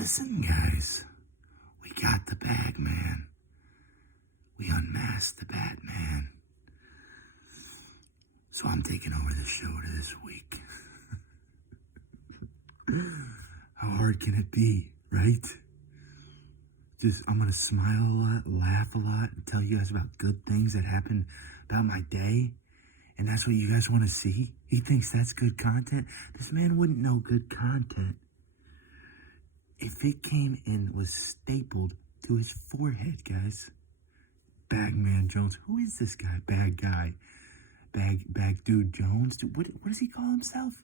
Listen, guys, we got the bag man. We unmasked the Batman. So I'm taking over the show this week. How hard can it be, right? I'm gonna smile a lot, laugh a lot, and tell you guys about good things that happened about my day. And that's what you guys want to see? He thinks that's good content? This man wouldn't know good content if it came and was stapled to his forehead, guys. Bagman Jones. Who is this guy? Bag guy. Bag dude Jones? Dude, what does he call himself?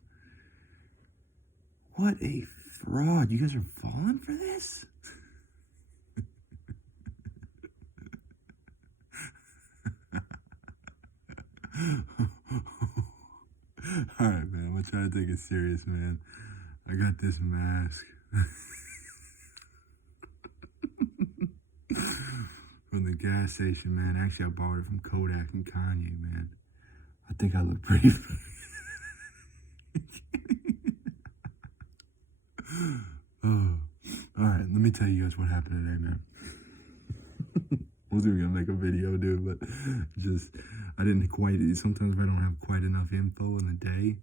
What a fraud. You guys are falling for this? Alright, man. I'm gonna try to take it serious, man. I got this mask. From the gas station, man. Actually, I bought it from Kodak and Kanye, man. I think I look pretty funny. Oh. Alright, let me tell you guys what happened today, man. I was even gonna make a video, dude, but I didn't quite, sometimes if I don't have quite enough info in the day,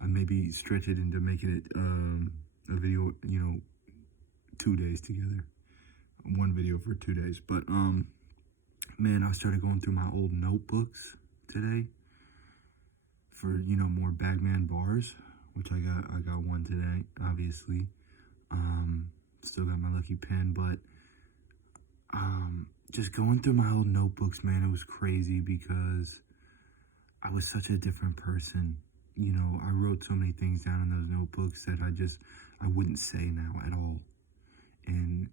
I maybe stretch it into making it, a video, 2 days together. One video for 2 days, but, man, I started going through my old notebooks today for, more Bagman bars, which I got one today, obviously. Still got my lucky pen, but, just going through my old notebooks, man, it was crazy because I was such a different person. I wrote so many things down in those notebooks that I wouldn't say now at all. And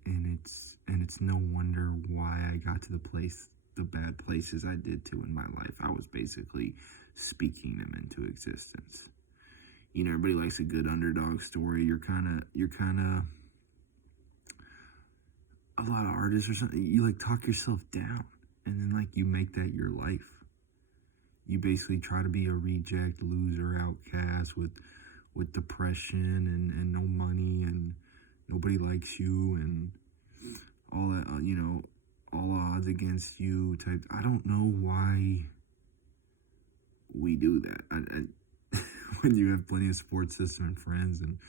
it's no wonder why I got to the bad places I did too in my life. I was basically speaking them into existence. Everybody likes a good underdog story. You're kind of a lot of artists or something, you talk yourself down, and then you make that your life. You basically try to be a reject, loser, outcast with depression and no money and nobody likes you and all that, all odds against you type. I don't know why we do that. When you have plenty of support system and friends and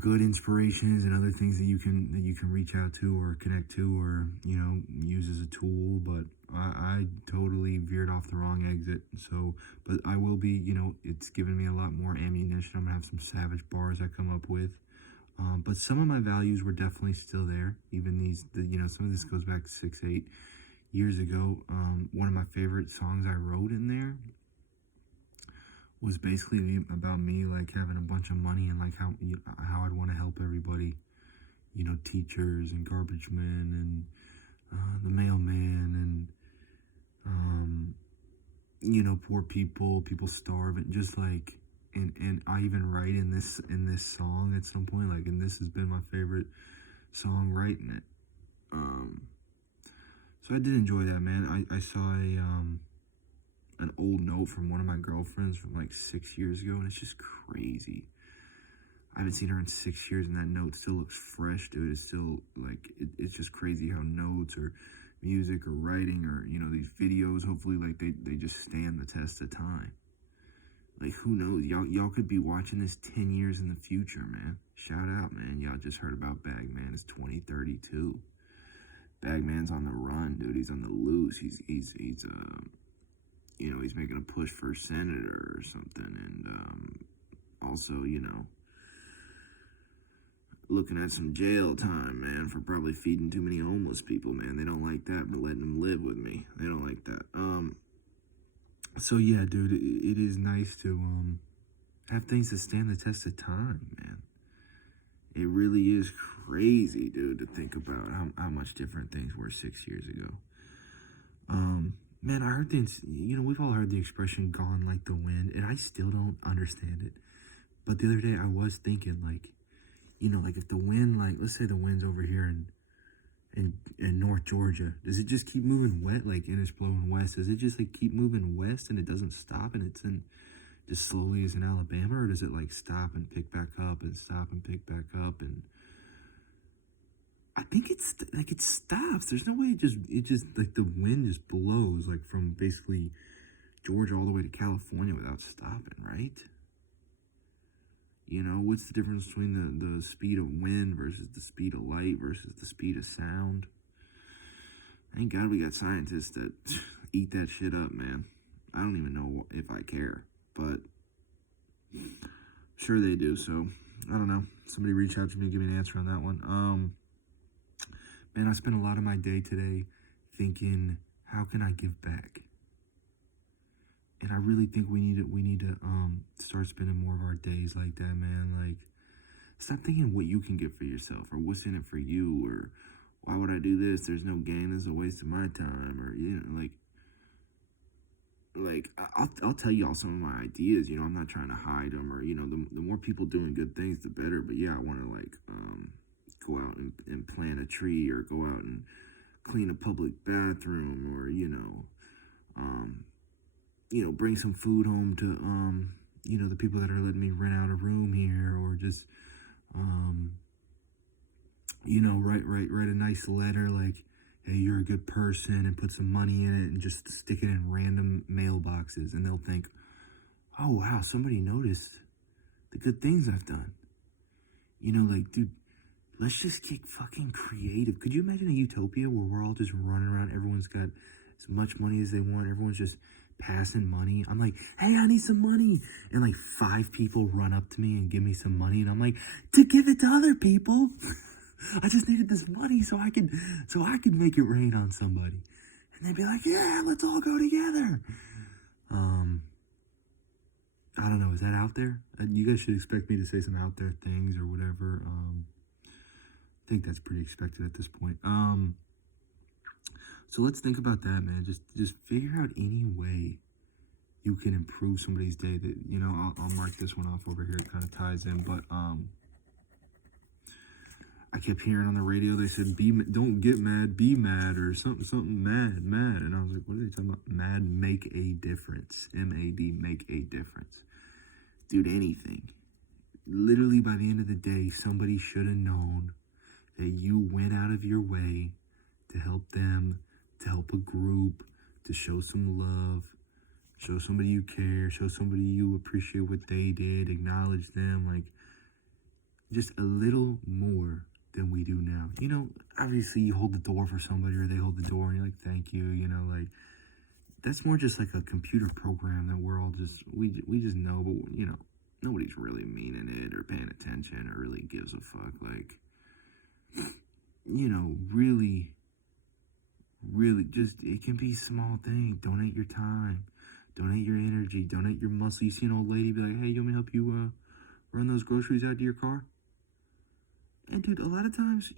good inspirations and other things that you can reach out to or connect to or, use as a tool. But I totally veered off the wrong exit. So, but I will be, it's given me a lot more ammunition. I'm gonna have some savage bars I come up with. But some of my values were definitely still there. Even some of this goes back 6-8 years ago. One of my favorite songs I wrote in there was basically about me having a bunch of money and how I'd want to help everybody, teachers and garbage men and the mailman and poor people starving, and I even write in this song at some point, and this has been my favorite song writing it. So I did enjoy that, man. I saw an old note from one of my girlfriends from 6 years ago, and it's just crazy. I haven't seen her in 6 years, and that note still looks fresh, dude. It's still it's just crazy how notes or music or writing or these videos, hopefully they just stand the test of time. Who knows, y'all could be watching this 10 years in the future, man. Shout out, man. Y'all just heard about Bagman. It's 2032. Bagman's on the run, dude. He's on the loose. He's making a push for senator or something, and also, looking at some jail time, man, for probably feeding too many homeless people, man. They don't like that, but letting them live with me, they don't like that. So yeah, dude, it is nice to have things that stand the test of time, man. It really is crazy, dude, to think about how much different things were 6 years ago. Man, I heard things, we've all heard the expression gone like the wind, and I still don't understand it. But the other day I was thinking, if the wind, let's say the wind's over here in North Georgia, does it just keep moving and it's blowing west? Does it just keep moving west and it doesn't stop and it's in just slowly as in Alabama, or does it like stop and pick back up and stop and pick back up? And I think it's like it stops. There's no way it just like the wind just blows like from basically Georgia all the way to California without stopping, right? You know, what's the difference between the speed of wind versus the speed of light versus the speed of sound? Thank God we got scientists that eat that shit up, man. I don't even know if I care, but sure they do. So I don't know. Somebody reach out to me, give me an answer on that one. Man, I spent a lot of my day today thinking, how can I give back? And I really think we need to start spending more of our days like that, man. Like, stop thinking what you can get for yourself, or what's in it for you, or why would I do this? There's no gain. This is a waste of my time, or I'll tell y'all some of my ideas. You know, I'm not trying to hide them, or the more people doing good things, the better. But yeah, I want to go out and plant a tree, or go out and clean a public bathroom, or bring some food home to the people that are letting me rent out a room here, or just write a nice letter like, hey, you're a good person, and put some money in it and just stick it in random mailboxes, and they'll think, oh wow, somebody noticed the good things I've done. Dude, let's just get fucking creative. Could you imagine a utopia where we're all just running around, everyone's got as much money as they want, everyone's just passing money? I'm like, hey, I need some money, and like 5 people run up to me and give me some money, and I'm like, to give it to other people. I just needed this money so I could make it rain on somebody. And they'd be like, yeah, let's all go together. I don't know, is that out there? You guys should expect me to say some out there things or whatever. I think that's pretty expected at this point. So let's think about that, man. Just figure out any way you can improve somebody's day. That I'll mark this one off over here. It kind of ties in, but I kept hearing on the radio, they said, don't get mad, be mad, or something mad. And I was like, what are they talking about? Mad, make a difference. M-A-D, make a difference. Dude, anything. Literally, by the end of the day, somebody should have known that you went out of your way to help them, to help a group, to show some love, show somebody you care, show somebody you appreciate what they did, acknowledge them, like, just a little more than we do now. Obviously you hold the door for somebody, or they hold the door and you're like, thank you, that's more just like a computer program that we're all just, we just know, but nobody's really meaning it or paying attention or really gives a fuck. Like, really just, it can be a small thing. Donate your time, donate your energy, donate your muscle. You see an old lady, be like, hey, you want me to help you run those groceries out to your car? And dude, a lot of times,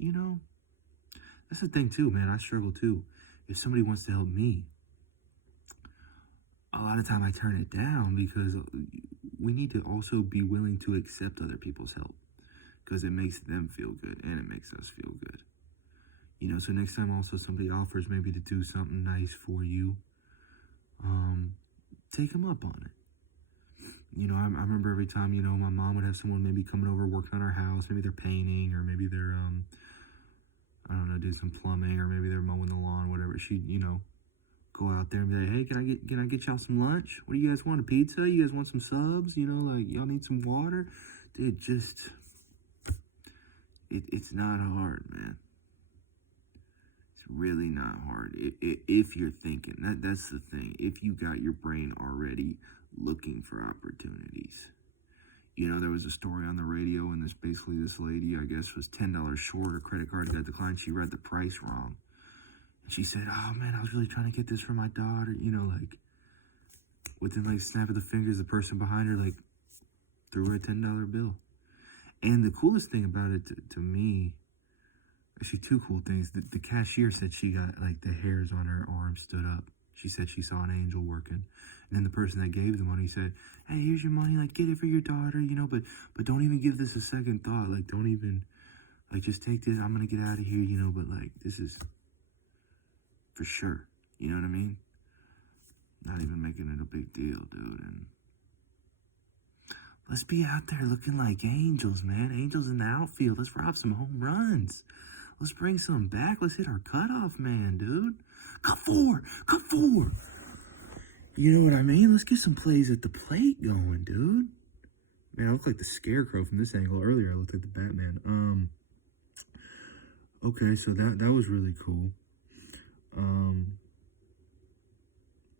that's the thing too, man. I struggle too. If somebody wants to help me, a lot of time I turn it down, because we need to also be willing to accept other people's help, because it makes them feel good and it makes us feel good. So next time also somebody offers maybe to do something nice for you, take them up on it. I remember every time, my mom would have someone maybe coming over working on our house. Maybe they're painting, or maybe they're, I don't know, doing some plumbing, or maybe they're mowing the lawn, whatever. She'd, go out there and be like, hey, can I get y'all some lunch? What do you guys want, a pizza? You guys want some subs? Y'all need some water? Dude, it's not hard, man. It's really not hard. If you're thinking, that's the thing. If you got your brain already looking for opportunities. There was a story on the radio, and this lady, I guess, was $10 short. Her credit card got declined. She read the price wrong. And she said, oh man, I was really trying to get this for my daughter. Within snap of the fingers, the person behind her threw her a $10 bill. And the coolest thing about it to me, actually 2 cool things. The cashier said she got the hairs on her arm stood up. She said she saw an angel working. And then the person that gave the money said, hey, here's your money, get it for your daughter, but don't even give this a second thought. Don't even, just take this, I'm gonna get out of here, but this is for sure. You know what I mean? Not even making it a big deal, dude. And Let's be out there looking like angels, man. Angels in the outfield. Let's rob some home runs. Let's bring some back. Let's hit our cutoff man, dude. Cut four. Cut four. You know what I mean? Let's get some plays at the plate going, dude. Man, I look like the Scarecrow from this angle. Earlier, I looked like the Batman. Okay, so that was really cool.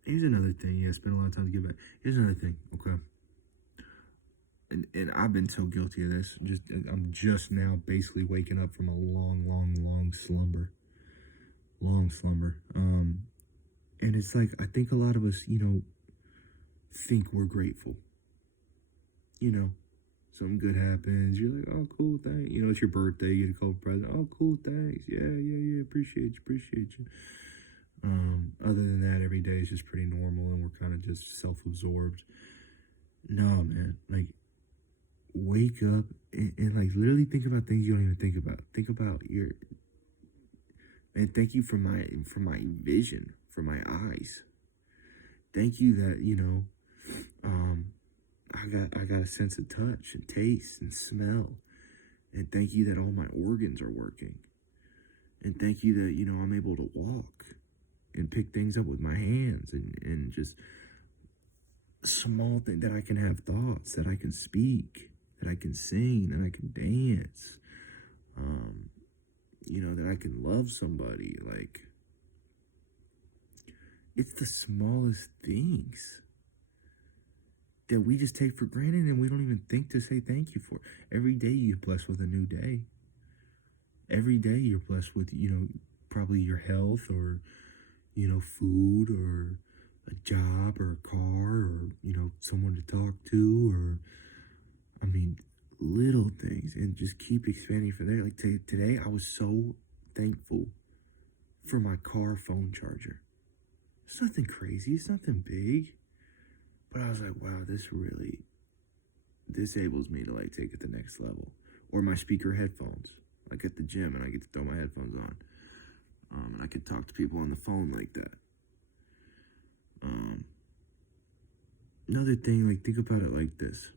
Here's another thing. Yeah, I spent a lot of time to get back. Here's another thing. Okay. And I've been so guilty of this. I'm just now basically waking up from a long slumber. Long slumber. And it's like, I think a lot of us, think we're grateful. Something good happens. You're like, oh, cool, thanks. It's your birthday. You get a cold present. Oh, cool, thanks. Yeah. Appreciate you. Other than that, every day is just pretty normal, and we're kind of just self-absorbed. No, man. Like, wake up and like literally think about things you don't even think about. Think about and thank you for my vision, for my eyes. Thank you that, I got a sense of touch and taste and smell. And thank you that all my organs are working. And thank you that, I'm able to walk and pick things up with my hands and just small thing that I can have thoughts, that I can speak, that I can sing, that I can dance, that I can love somebody. Like, it's the smallest things that we just take for granted and we don't even think to say thank you for. Every day you're blessed with a new day. Every day you're blessed with, probably your health or, food or a job or a car or, someone to talk to or, little things, and just keep expanding from there. Like today, I was so thankful for my car phone charger. It's nothing crazy. It's nothing big. But I was like, wow, this really disables me to like take it to the next level. Or my speaker headphones. Like at the gym and I get to throw my headphones on. And I could talk to people on the phone like that. Another thing, like think about it like this.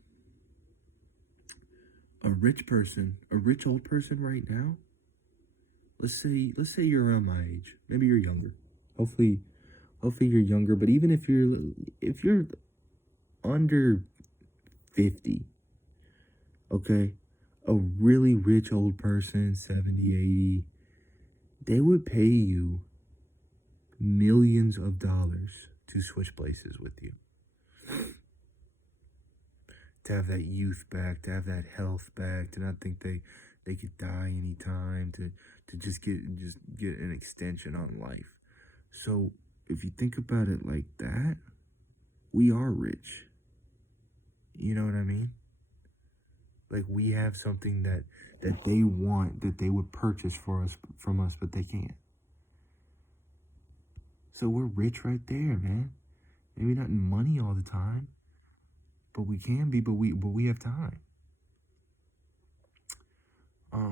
A rich old person right now, let's say you're around my age. Maybe you're younger. Hopefully you're younger, but even if you're under 50, okay, a really rich old person, 70, 80, they would pay you millions of dollars to switch places with you. To have that youth back, to have that health back, to not think they could die anytime, to just get an extension on life. So if you think about it like that, we are rich. You know what I mean? Like we have something that they want, that they would purchase from us, but they can't. So we're rich right there, man. Maybe not in money all the time, but we can be, but we have time.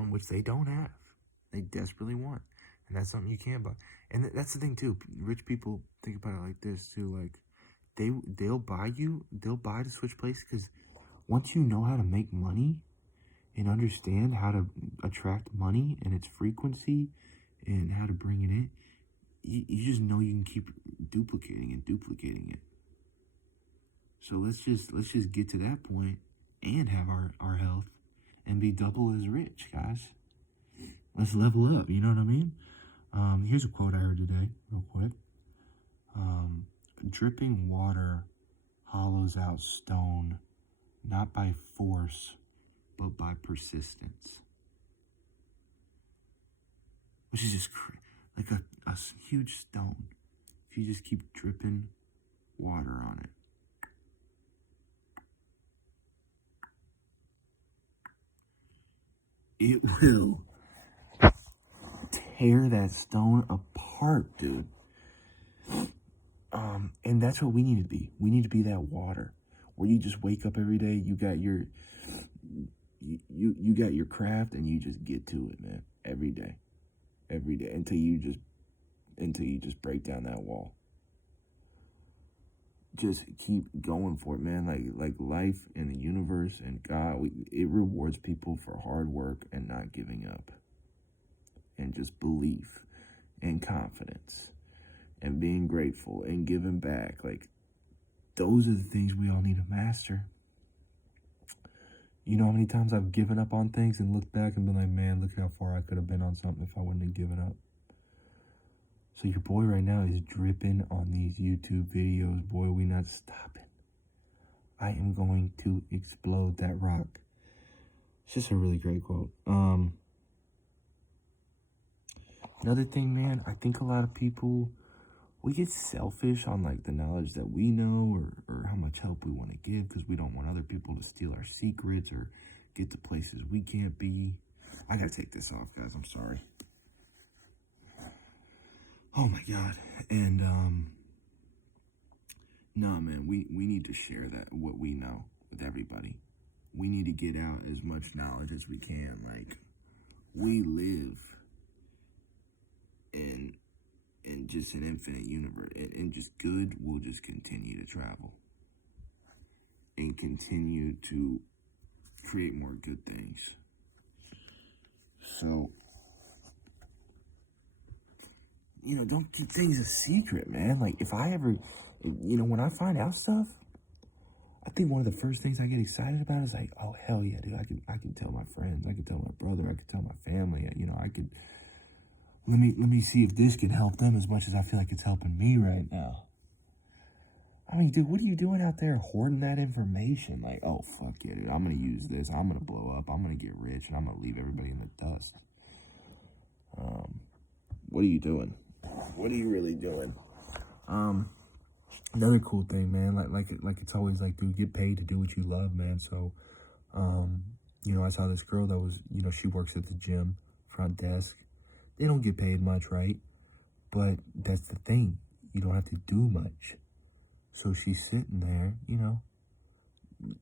Which they don't have. They desperately want. And that's something you can't buy. And that's the thing too. Rich people think about it like this too. Like they'll buy to switch places because once you know how to make money and understand how to attract money and its frequency and how to bring it in, you just know you can keep duplicating it. So let's just get to that point and have our health and be double as rich, guys. Let's level up, you know what I mean? Here's a quote I heard today, real quick. Dripping water hollows out stone, not by force, but by persistence. Which is just like a huge stone. If you just keep dripping water on it. It will tear that stone apart, dude. And that's what we need to be. We need to be that water where you just wake up every day. You got your craft, and you just get to it, man. Every day, until you just break down that wall. just keep going for it, man. Like life and the universe and God, it rewards people for hard work and not giving up, and just belief and confidence and being grateful and giving back. Like, those are the things we all need to master. You know how many times I've given up on things and looked back and been like, man, look how far I could have been on something if I wouldn't have given up. So your boy right now is dripping on these YouTube videos. Boy, we not stopping. I am going to explode that rock. It's just a really great quote. Another thing, man, I think a lot of people, we get selfish on like the knowledge that we know, or how much help we want to give, because we don't want other people to steal our secrets or get to places we can't be. I gotta take this off, guys. I'm sorry. Oh my God. And nah, man, we need to share that, what we know, with everybody. We need to get out as much knowledge as we can. Like, we live in just an infinite universe, and just good will just continue to travel and continue to create more good things. So, you know, don't keep things a secret, man. Like, if I ever, you know, when I find out stuff, I think one of the first things I get excited about is like, oh, hell yeah, dude, I can tell my friends, I can tell my brother, I can tell my family, you know, I could, let me see if this can help them as much as I feel like it's helping me right now. I mean, dude, what are you doing out there hoarding that information? Like, oh, fuck yeah, dude, I'm going to use this, I'm going to blow up, I'm going to get rich, and I'm going to leave everybody in the dust. What are you doing? What are you really doing? Another cool thing, man, like it's always like, dude, get paid to do what you love, man. So, you know, I saw this girl that was, you know, she works at the gym, front desk. They don't get paid much, right? But that's the thing. You don't have to do much. So she's sitting there, you know,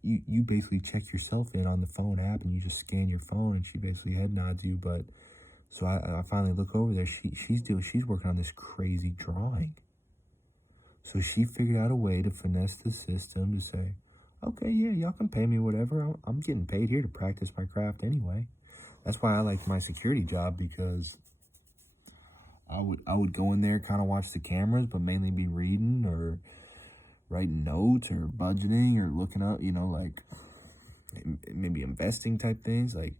you basically check yourself in on the phone app, and you just scan your phone, and she basically head nods you. But so I finally look over there. She's working on this crazy drawing. So she figured out a way to finesse the system to say, okay, yeah, y'all can pay me whatever. I'm getting paid here to practice my craft anyway. That's why I liked my security job, because I would go in there, kind of watch the cameras, but mainly be reading or writing notes or budgeting or looking up, you know, like maybe investing type things. Like,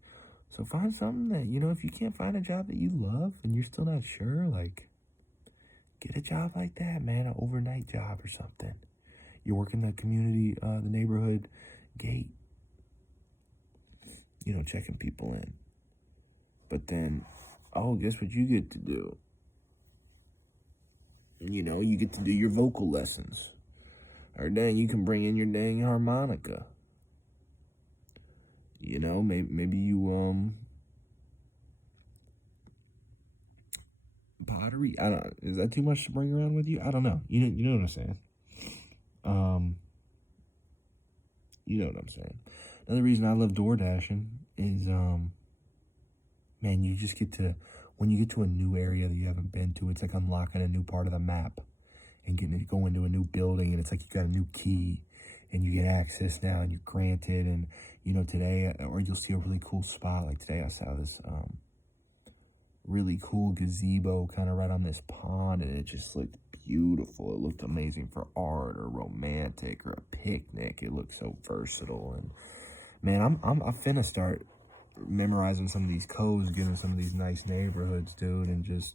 so find something that, you know, if you can't find a job that you love and you're still not sure, like, get a job like that, man, an overnight job or something. You work in the community, the neighborhood gate, you know, checking people in. But then, oh, guess what you get to do? You know, you get to do your vocal lessons. Or dang, you can bring in your dang harmonica. You know, maybe you, pottery. I don't. Is that too much to bring around with you? I don't know. You know what I'm saying. You know what I'm saying. Another reason I love door dashing is, man, you just get to, when you get to a new area that you haven't been to, it's like unlocking a new part of the map and getting to go into a new building, and it's like you got a new key and you get access now and you're granted. And, you know, today, or you'll see a really cool spot. Like today I saw this, really cool gazebo kind of right on this pond, and it just looked beautiful. It looked amazing for art or romantic or a picnic. It looked so versatile. And man, I'm finna start memorizing some of these codes, getting some of these nice neighborhoods, dude, and just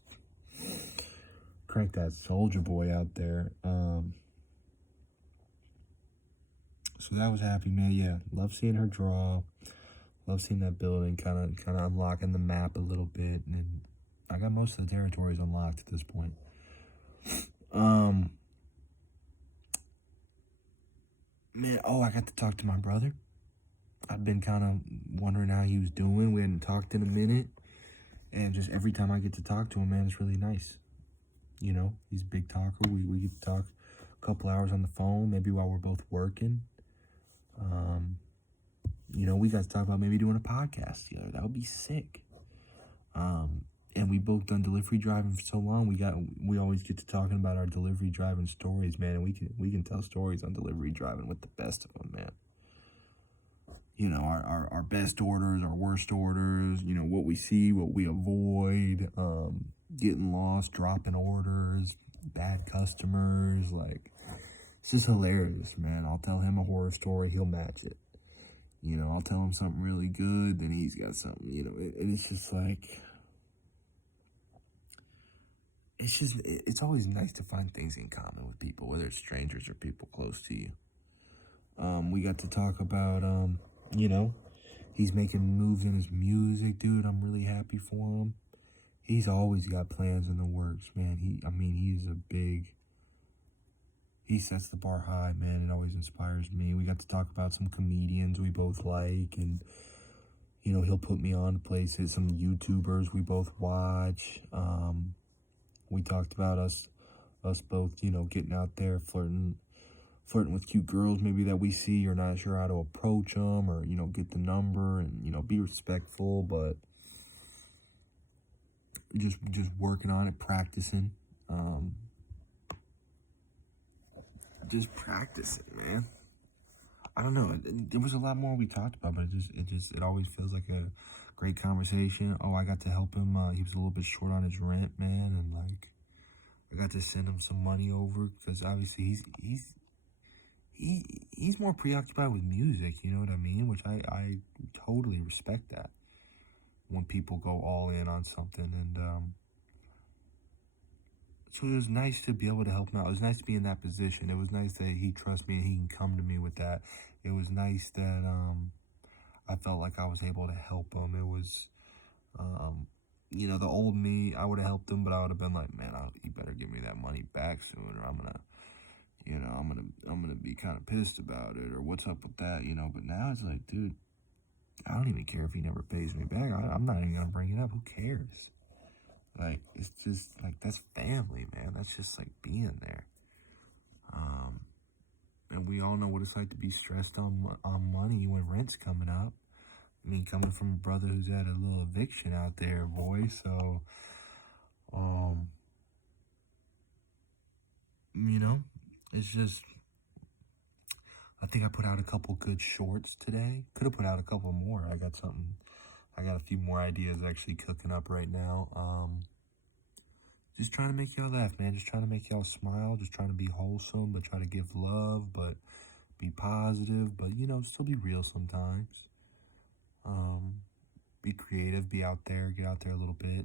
crank that soldier boy out there. So that was happy, man. Yeah, love seeing her draw. Love seeing that building, kind of unlocking the map a little bit, and I got most of the territories unlocked at this point. Man, oh, I got to talk to my brother. I've been kind of wondering how he was doing. We hadn't talked in a minute, and just every time I get to talk to him, man, it's really nice. You know, he's a big talker. We get to talk a couple hours on the phone, maybe while we're both working. You know, we got to talk about maybe doing a podcast together. That would be sick. and we both done delivery driving for so long. We always get to talking about our delivery driving stories, man. And we can tell stories on delivery driving with the best of them, man. You know, our best orders, our worst orders, you know, what we see, what we avoid, getting lost, dropping orders, bad customers. Like, it's just hilarious, man. I'll tell him a horror story, he'll match it. You know, I'll tell him something really good, then he's got something, you know, and it's just like, it's always nice to find things in common with people, whether it's strangers or people close to you. We got to talk about, you know, he's making moves in his music, dude. I'm really happy for him. He's always got plans in the works, man. He sets the bar high, man. It always inspires me. We got to talk about some comedians we both like, and, you know, he'll put me on to places, some YouTubers we both watch. We talked about us both, you know, getting out there, flirting with cute girls maybe that we see. You're not sure how to approach them, or, you know, get the number, and, you know, be respectful, but just working on it, practicing. Just practicing, man. I don't know. There was a lot more we talked about, but it always feels like a great conversation. Oh, I got to help him. He was a little bit short on his rent, man, and like, I got to send him some money over, because obviously he's more preoccupied with music, you know what I mean? Which I totally respect that, when people go all in on something. And so it was nice to be able to help him out. It was nice to be in that position. It was nice that he trusts me and he can come to me with that. It was nice that I felt like I was able to help him. It was, you know, the old me, I would have helped him, but I would have been like, man, you better give me that money back soon, or I'm gonna be kind of pissed about it, or what's up with that, you know. But now it's like, dude, I don't even care if he never pays me back. I'm not even gonna bring it up. Who cares? Like, it's just like, that's family, man. That's just like being there. And we all know what it's like to be stressed on money when rent's coming up. I mean, coming from a brother who's had a little eviction out there, boy. So, you know, it's just, I think I put out a couple good shorts today. Could have put out a couple more. I got a few more ideas actually cooking up right now. Just trying to make y'all laugh, man. Just trying to make y'all smile. Just trying to be wholesome, but try to give love, but be positive, but, you know, still be real sometimes. Be creative, be out there, get out there a little bit.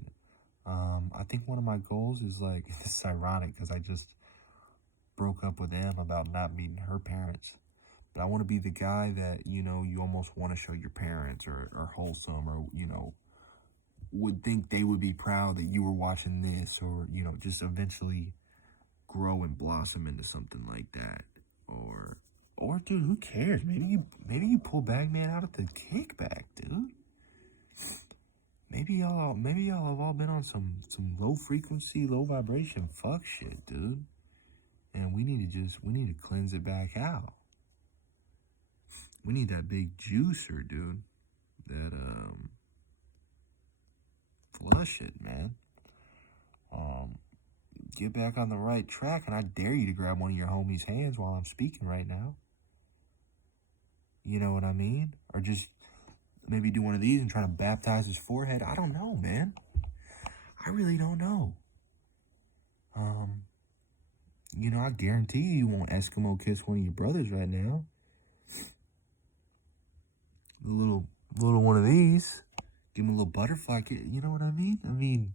I think one of my goals is, like, this is ironic because I just broke up with Em about not meeting her parents. But I want to be the guy that, you know, you almost want to show your parents, or wholesome, or, you know, would think they would be proud that you were watching this, or, you know, just eventually grow and blossom into something like that. Or dude, who cares? Maybe you pull Bagman out of the kickback, dude. Maybe y'all have all been on some low frequency, low vibration fuck shit, dude. And we need to cleanse it back out. We need that big juicer, dude. That flush it, man. Get back on the right track, and I dare you to grab one of your homies' hands while I'm speaking right now. You know what I mean? Or just maybe do one of these and try to baptize his forehead. I don't know, man. I really don't know. You know, I guarantee you won't Eskimo kiss one of your brothers right now. The little one of these. Give him a little butterfly kiss. You know what I mean? I mean,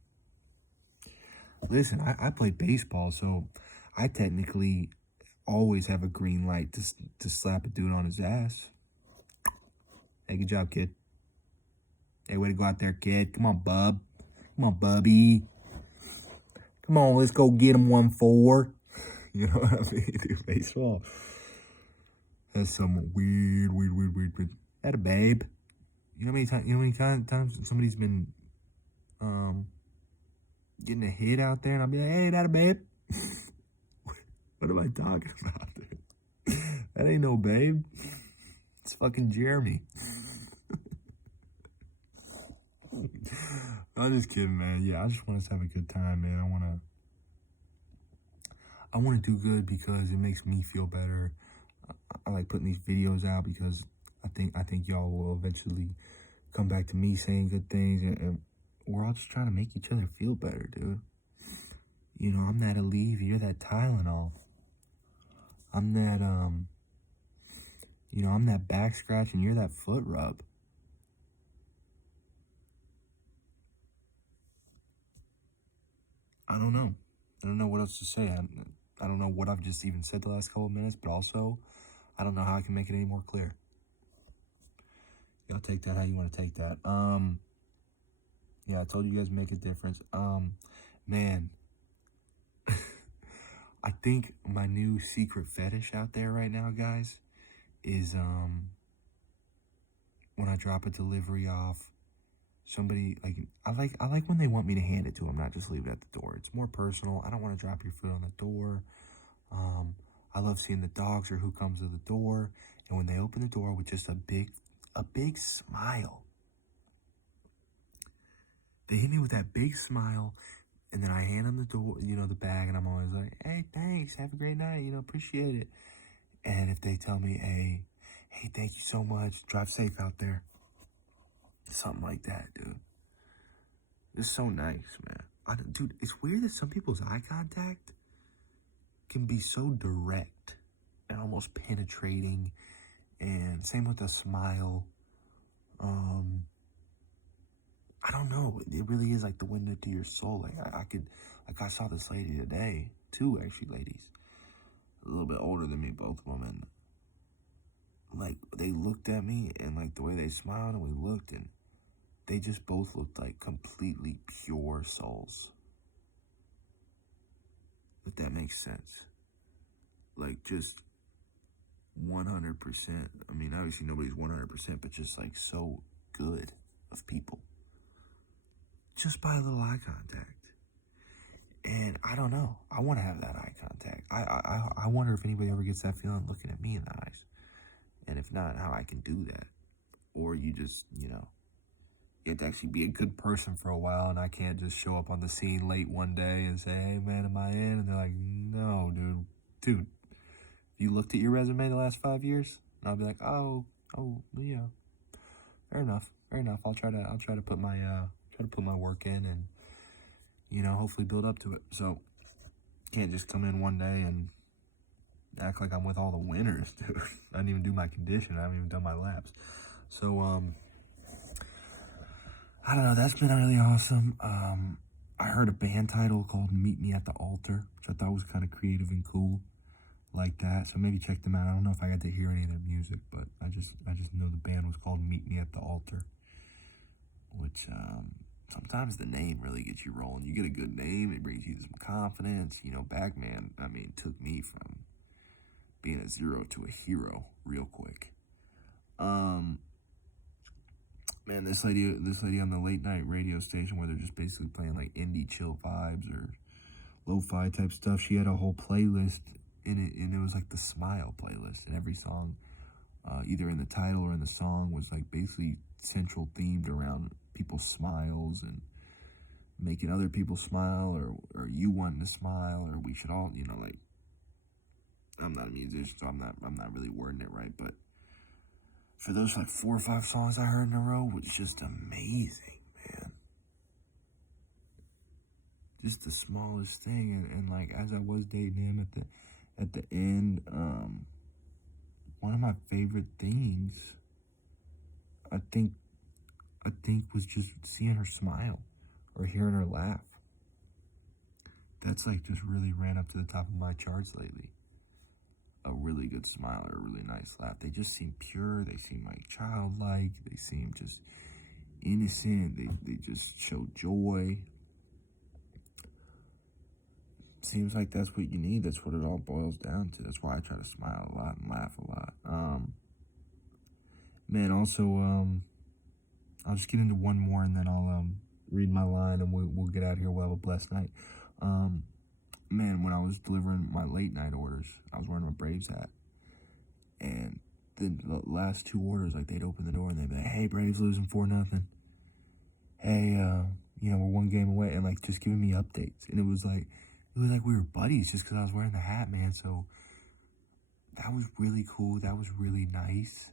listen, I played baseball, so I technically always have a green light to slap a dude on his ass. Hey, good job, kid. Hey, way to go out there, kid. Come on, bub. Come on, bubby. Come on, let's go get him 1-4. You know what I mean? Dude, baseball. That's some weird. That a babe. You know how many times somebody's been getting a hit out there, and I'll be like, hey, that a babe? What am I talking about, dude? That ain't no babe. It's fucking Jeremy. I'm just kidding, man. Yeah, I just want us to have a good time, man. I want to do good because it makes me feel better. I like putting these videos out because I think y'all will eventually come back to me saying good things, and we're all just trying to make each other feel better, dude. You know, I'm that Aleve, you're that Tylenol. I'm that I'm that back scratch and you're that foot rub. I don't know. I don't know what else to say. I don't know what I've just even said the last couple of minutes, but also I don't know how I can make it any more clear. Y'all take that how you want to take that. Yeah, I told you guys make a difference. Man, I think my new secret fetish out there right now, guys, is when I drop a delivery off, somebody like I like when they want me to hand it to them, not just leave it at the door. It's more personal. I don't want to drop your foot on the door. Um, I love seeing the dogs or who comes to the door, and when they open the door with just a big smile, they hit me with that big smile, and then I hand them the door, the bag, and I'm always like, "Hey, thanks, have a great night, appreciate it." And if they tell me, "Hey, thank you so much, drive safe out there," something like that, dude, it's so nice, man. Dude, it's weird that some people's eye contact can be so direct and almost penetrating, and same with a smile. Um, I don't know. It really is like the window to your soul. I saw this lady today, two actually ladies, a little bit older than me, both of them, and like they looked at me and like the way they smiled and we looked, and they just both looked like completely pure souls. If that makes sense. Like just 100%. I mean, obviously nobody's 100%, but just like so good of people. Just by a little eye contact. And I don't know. I want to have that eye contact. I wonder if anybody ever gets that feeling looking at me in the eyes. And if not, how I can do that. Or you just, you have to actually be a good person for a while, and I can't just show up on the scene late one day and say, "Hey, man, am I in?" And they're like, "No, dude, you looked at your resume the last 5 years?" And I'll be like, "Oh, yeah, fair enough. I'll try to put my work in, and hopefully build up to it." So can't just come in one day and act like I'm with all the winners, dude. I didn't even do my condition. I haven't even done my laps. So I don't know. That's been really awesome. I heard a band title called "Meet Me at the Altar," which I thought was kind of creative and cool, like that. So maybe check them out. I don't know if I got to hear any of their music, but I just know the band was called "Meet Me at the Altar," which sometimes the name really gets you rolling. You get a good name, it brings you some confidence. Bagman, I mean, took me from being a zero to a hero real quick. Man, this lady on the late night radio station where they're just basically playing like indie chill vibes or lo-fi type stuff. She had a whole playlist in it, and it was like the Smile playlist, and every song, either in the title or in the song, was like basically central themed around people's smiles and making other people smile, or you wanting to smile, or we should all, like, I'm not a musician, so I'm not really wording it right, but for those like 4 or 5 songs I heard in a row was just amazing, man. Just the smallest thing, and like as I was dating him at the end, one of my favorite things, I think was just seeing her smile or hearing her laugh. That's like just really ran up to the top of my charts lately. A really good smile or a really nice laugh. They just seem pure. They seem like childlike. They seem just innocent. They just show joy. Seems like that's what you need. That's what it all boils down to. That's why I try to smile a lot and laugh a lot. Man, also, I'll just get into one more and then I'll read my line and we'll get out of here. We'll have a blessed night. Man, when I was delivering my late night orders, I was wearing my Braves hat, and the last 2 orders, like they'd open the door and they'd be like, "Hey, Braves losing 4-0." hey, we're one game away, and like just giving me updates. And it was like we were buddies just because I was wearing the hat, man. So that was really cool. That was really nice.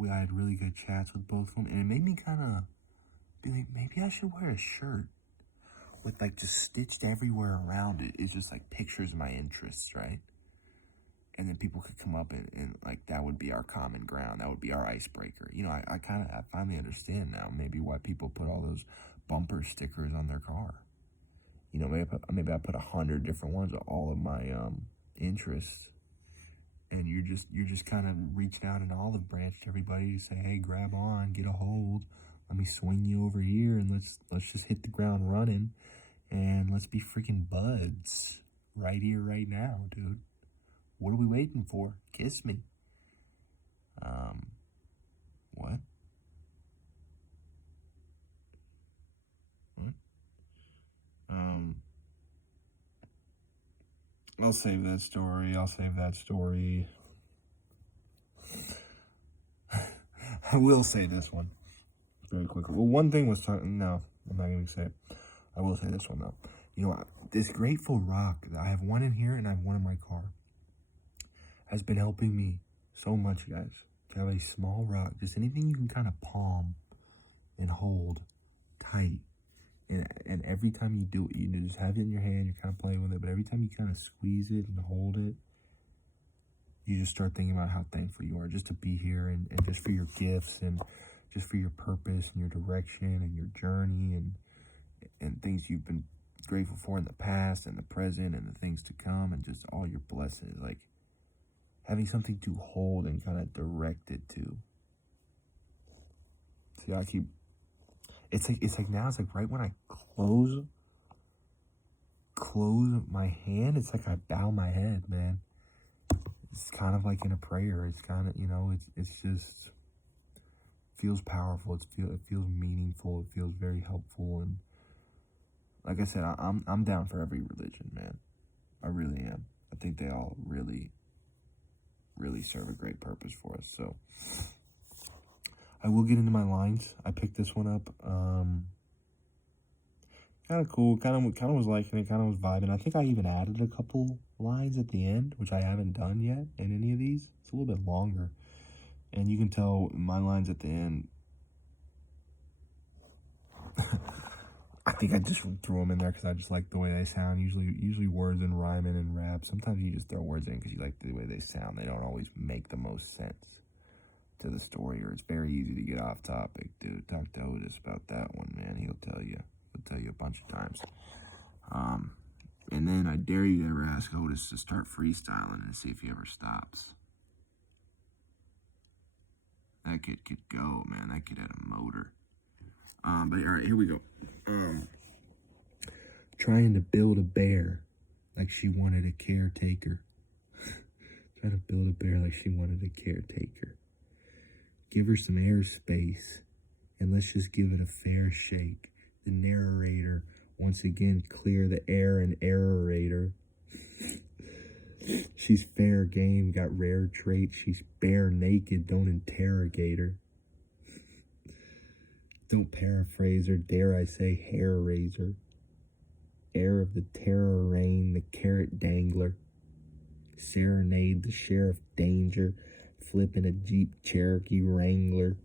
I had really good chats with both of them, and it made me kind of be like, maybe I should wear a shirt with like just stitched everywhere around it. It's just like pictures of my interests, right? And then people could come up and like that would be our common ground. That would be our icebreaker. I finally understand now maybe why people put all those bumper stickers on their car. Maybe I put 100 different ones of all of my interests, and you're just kind of reaching out an olive branch to everybody to say, hey, grab on, get a hold. Let me swing you over here, and let's just hit the ground running, and let's be freaking buds right here, right now, dude. What are we waiting for? Kiss me. What? What? Um, I'll save that story. I will say this one very quickly. Well, one thing was no, I'm not going to say it. I will say this one though. This Grateful Rock, I have one in here and I have one in my car, has been helping me so much, guys. To have a small rock, just anything you can kind of palm and hold tight. And every time you do it, you just have it in your hand, you're kind of playing with it, but every time you kind of squeeze it and hold it, you just start thinking about how thankful you are just to be here, and just for your gifts, and just for your purpose and your direction and your journey, and things you've been grateful for in the past and the present and the things to come, and just all your blessings. Like having something to hold and kind of direct it to. See, it's like now it's like right when I close my hand, it's like I bow my head, man. It's kind of like in a prayer. It's kind of, it's just feels powerful. It feels meaningful. It feels very helpful. And like I said, I'm down for every religion, man. I really am. I think they all really, really serve a great purpose for us. So I will get into my lines. I picked this one up. Kind of cool. Kind of was liking it. Kind of was vibing. I think I even added a couple lines at the end, which I haven't done yet in any of these. It's a little bit longer, and you can tell my lines at the end. I think I just threw them in there because I just like the way they sound. Usually words and rhyming and rap. Sometimes you just throw words in because you like the way they sound. They don't always make the most sense to the story, or it's very easy to get off topic. Dude, talk to Otis about that one, man. He'll tell you a bunch of times. And then I dare you to ever ask Otis to start freestyling and see if he ever stops. That kid could go, man. That kid had a motor. But all right, here we go. Trying to build a bear like she wanted a caretaker. Try to build a bear like she wanted a caretaker. Give her some airspace, and let's just give it a fair shake. The narrator, once again, clear the air and aerator. She's fair game, got rare traits. She's bare naked, don't interrogate her. Don't paraphrase her, dare I say hair raiser. Heir of the terror rain, the carrot dangler. Serenade the sheriff danger, flipping a Jeep Cherokee Wrangler.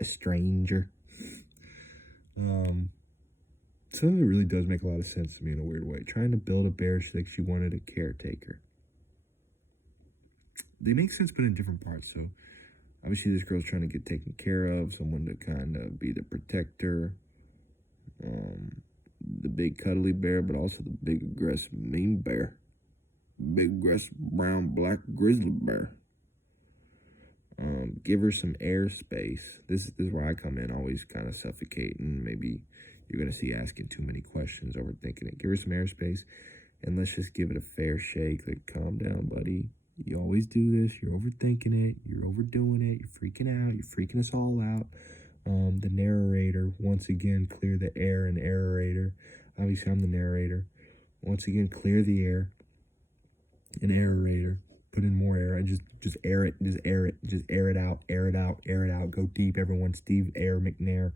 A stranger. Some of it really does make a lot of sense to me in a weird way. Trying to build a bear like she wanted a caretaker. They make sense, but in different parts. So obviously this girl's trying to get taken care of, someone to kind of be the protector, the big cuddly bear, but also the big aggressive mean bear, big aggressive brown black grizzly bear. Give her some airspace. This is where I come in, always kind of suffocating. Maybe you're gonna see asking too many questions, overthinking it. Give her some airspace, and let's just give it a fair shake. Like, calm down, buddy. You always do this. You're overthinking it. You're overdoing it. You're freaking out. You're freaking us all out. The narrator, once again, clear the air and aerator. Obviously, I'm the narrator. Once again, clear the air and aerator. Put in more air. Just air it. Just air it out. Air it out. Air it out. Go deep, everyone. Steve Air McNair.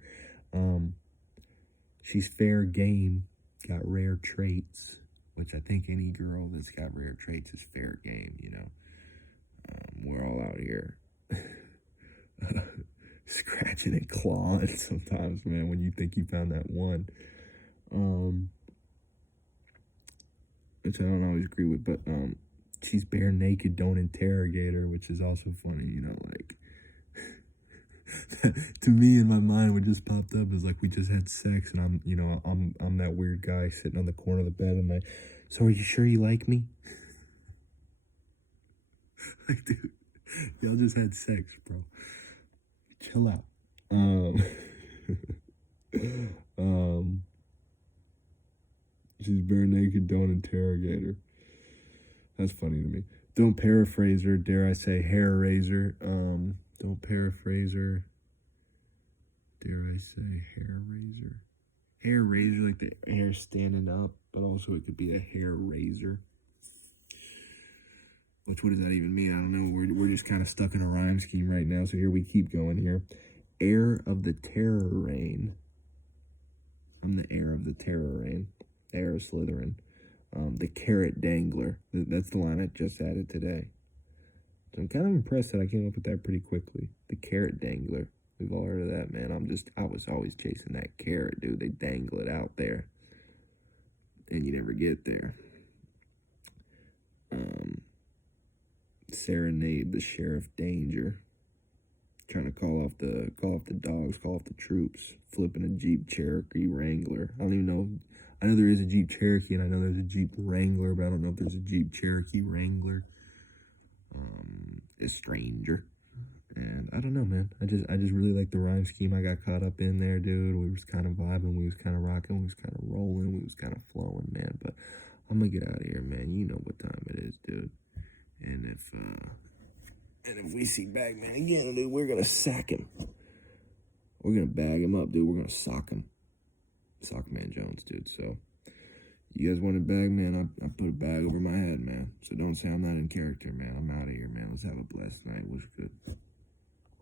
She's fair game, got rare traits, which I think any girl that's got rare traits is fair game, you know. We're all out here scratching and clawing sometimes, man, when you think you found that one. Which I don't always agree with, but she's bare naked, don't interrogate her, which is also funny, you know, like to me in my mind what just popped up is like we just had sex and I'm that weird guy sitting on the corner of the bed and so are you sure you like me? Like, dude, y'all just had sex, bro. Chill out. She's bare naked, don't interrogate her. That's funny to me. Don't paraphrase her, dare I say hair raiser. Don't paraphrase her. Dare I say hair raiser? Hair raiser, like the hair standing up, but also it could be a hair raiser. Which, what does that even mean? I don't know. We're just kind of stuck in a rhyme scheme right now, so here we keep going here. Heir of the Terror Reign. I'm the heir of the Terror Reign. Heir of Slytherin. The Carrot Dangler. That's the line I just added today. So I'm kind of impressed that I came up with that pretty quickly. The Carrot Dangler. We've all heard of that, man. I was always chasing that carrot, dude. They dangle it out there. And you never get there. Serenade the Sheriff Danger. Trying to call off the dogs, call off the troops. Flipping a Jeep Cherokee Wrangler. I don't even know. I know there is a Jeep Cherokee and I know there's a Jeep Wrangler, but I don't know if there's a Jeep Cherokee Wrangler. A stranger. And I don't know, man. I just really like the rhyme scheme I got caught up in there, dude. We was kind of vibing, we was kind of rocking, we was kind of rolling, we was kind of flowing, man. But I'm gonna get out of here, man. You know what time it is, dude. And if we see Bagman again, dude, we're gonna sack him. We're gonna bag him up, dude. We're gonna sock him. Sockman Jones, dude. So you guys wanted Bagman? I put a bag over my head, man. So don't say I'm not in character, man. I'm out of here, man. Let's have a blessed night. What's good?